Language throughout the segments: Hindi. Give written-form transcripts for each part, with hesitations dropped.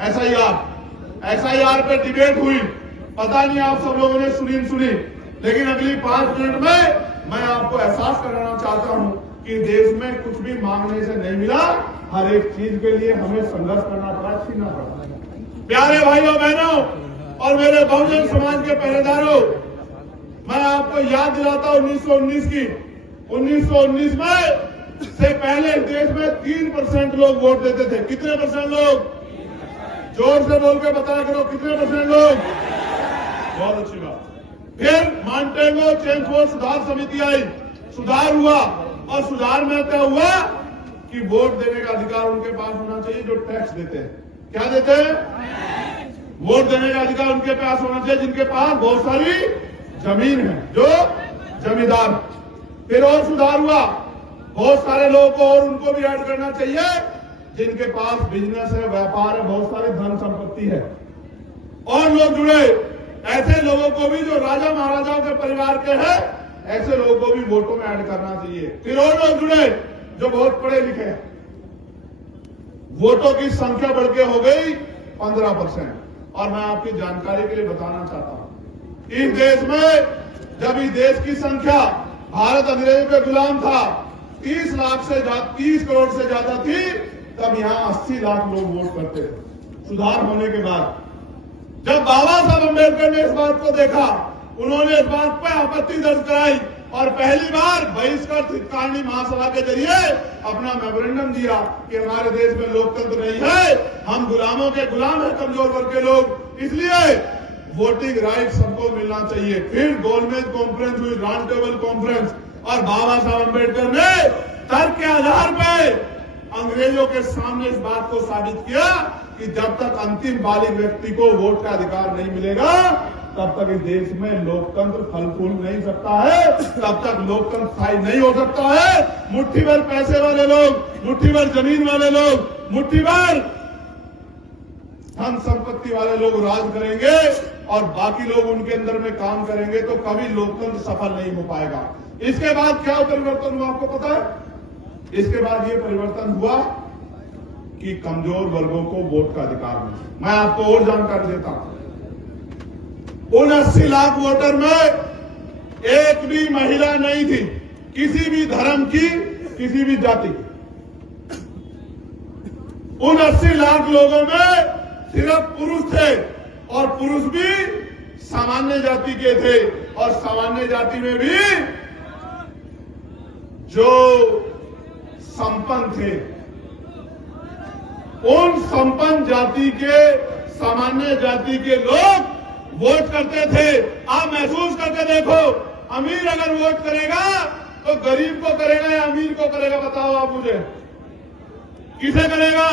एसआईआर पे डिबेट हुई, पता नहीं आप सब लोगों ने सुनी, लेकिन अगली 5 मिनट में मैं आपको एहसास कराना चाहता हूं कि देश में कुछ भी मांगने से नहीं मिला, हर एक चीज के लिए हमें संघर्ष करना पड़ा, छीनना पड़ा। प्यारे भाइयों बहनों और मेरे बहुजन समाज के पहरेदारों, मैं आपको याद दिलाता हूं 1919 की। 1919 में से पहले देश में 3% लोग वोट देते थे। कितने परसेंट लोग? जोर से बोल के बताया करो, कितने परसेंट लोग? बहुत अच्छी बात। फिर मॉन्टेगो चेम्स्फोर्ड सुधार समिति आई, सुधार हुआ, और सुधार में क्या हुआ कि वोट देने का अधिकार उनके पास होना चाहिए जो टैक्स देते हैं। क्या देते हैं? वोट देने का अधिकार उनके पास होना चाहिए जिनके पास बहुत सारी जमीन है, जो जमींदार। फिर और सुधार हुआ, बहुत सारे लोगों को और उनको भी ऐड करना चाहिए जिनके पास बिजनेस है, व्यापार है, बहुत सारी धन संपत्ति है, और लोग जुड़े। ऐसे लोगों को भी जो राजा महाराजाओं के परिवार के हैं, ऐसे लोगों को भी वोटों में ऐड करना चाहिए। फिर और लोग जुड़े जो बहुत पढ़े लिखे हैं। वोटों की संख्या बढ़ के हो गई 15%। और मैं आपकी जानकारी के लिए बताना चाहता हूं, इस देश में जब इस देश की संख्या, भारत अंग्रेजों के गुलाम था, 30 करोड़ से ज्यादा थी, तब यहां 80 लाख लोग वोट करते थे। सुधार होने के बाद जब बाबा साहब अम्बेडकर ने इस बात को देखा, उन्होंने इस बात पर आपत्ति दर्ज कराई और पहली बार बहिष्कृत हितकारिणी महासभा के जरिए अपना मेमोरेंडम दिया कि हमारे देश में लोकतंत्र नहीं है, हम गुलामों के गुलाम हैं, कमजोर वर्ग के लोग, इसलिए वोटिंग राइट सबको मिलना चाहिए। फिर गोलमेज कॉन्फ्रेंस हुई, राउंड टेबल कॉन्फ्रेंस, और बाबा साहब अम्बेडकर ने तर्क के आधार पर अंग्रेजों के सामने इस बात को साबित किया कि जब तक अंतिम बालिग व्यक्ति को वोट का अधिकार नहीं मिलेगा, तब तक इस देश में लोकतंत्र फल फूल नहीं सकता है, तब तक लोकतंत्र स्थायी नहीं हो सकता है। मुट्ठी भर पैसे वाले लोग, मुट्ठी भर जमीन वाले लोग, मुट्ठी भर धन संपत्ति वाले लोग राज करेंगे और बाकी लोग उनके अंदर में काम करेंगे, तो कभी लोकतंत्र सफल नहीं हो पाएगा। इसके बाद क्या परिवर्तन हुआ आपको पता है? इसके बाद ये परिवर्तन हुआ कि कमजोर वर्गों को वोट का अधिकार मिला। मैं आपको और जानकारी देता हूं, उन 80 लाख वोटर में एक भी महिला नहीं थी, किसी भी धर्म की, किसी भी जाति की। उन 80 लाख लोगों में सिर्फ पुरुष थे, और पुरुष भी सामान्य जाति के थे, और सामान्य जाति में भी जो संपन्न थे। उन संपन्न जाति के, सामान्य जाति के लोग वोट करते थे। आप महसूस करके देखो, अमीर अगर वोट करेगा तो गरीब को करेगा या अमीर को करेगा? बताओ आप मुझे, किसे करेगा?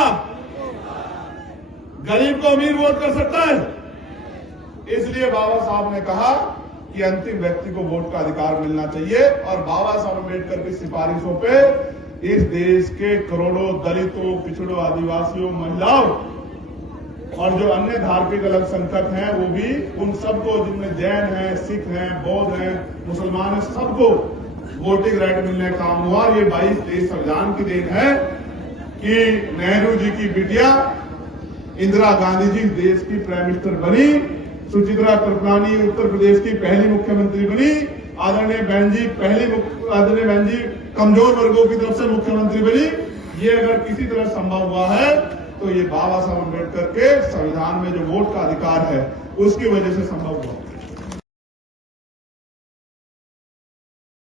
गरीब को अमीर वोट कर सकता है? इसलिए बाबा साहब ने कहा कि अंतिम व्यक्ति को वोट का अधिकार मिलना चाहिए, और बाबा साहब अम्बेडकर की सिफारिशों पे इस देश के करोड़ों दलितों, पिछड़ों, आदिवासियों, महिलाओं और जो अन्य धार्मिक अल्पसंख्यक हैं, वो भी, उन सबको, जिनमें जैन हैं, सिख हैं, बौद्ध हैं, मुसलमान हैं, सबको वोटिंग राइट मिलने का काम हुआ। ये 22 संविधान की देन है कि नेहरू जी की बिटिया इंदिरा गांधी जी देश की प्राइम मिनिस्टर बनी, सुचित्रा कृपलानी उत्तर प्रदेश की पहली मुख्यमंत्री बनी, आदरणीय बहन जी कमजोर वर्गों की तरफ से मुख्यमंत्री बनी। ये अगर किसी तरह संभव हुआ है तो ये बाबा साहब अम्बेडकर के संविधान में जो वोट का अधिकार है, उसकी वजह से संभव हुआ।